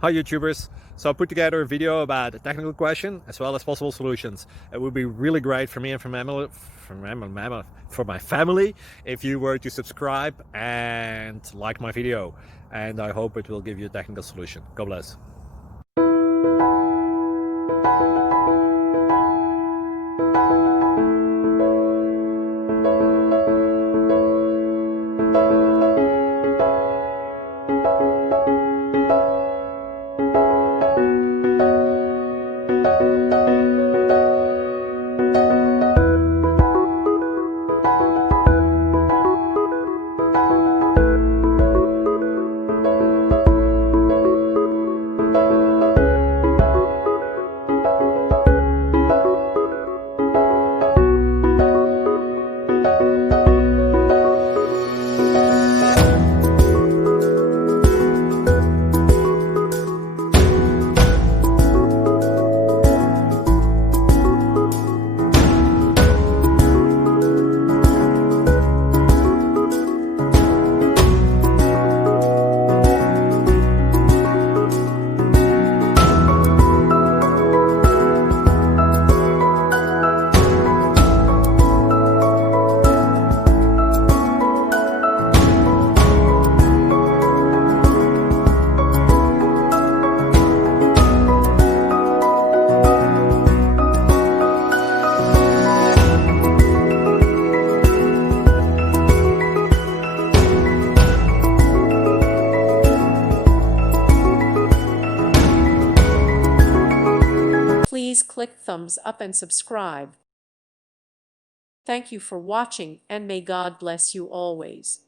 Hi YouTubers! So I put together a video about a technical question as well as possible solutions. It would be really great for me and for my family if you were to subscribe and like my video, and I hope it will give you a technical solution. God bless. Please click thumbs up and subscribe. Thank you for watching, and may God bless you always.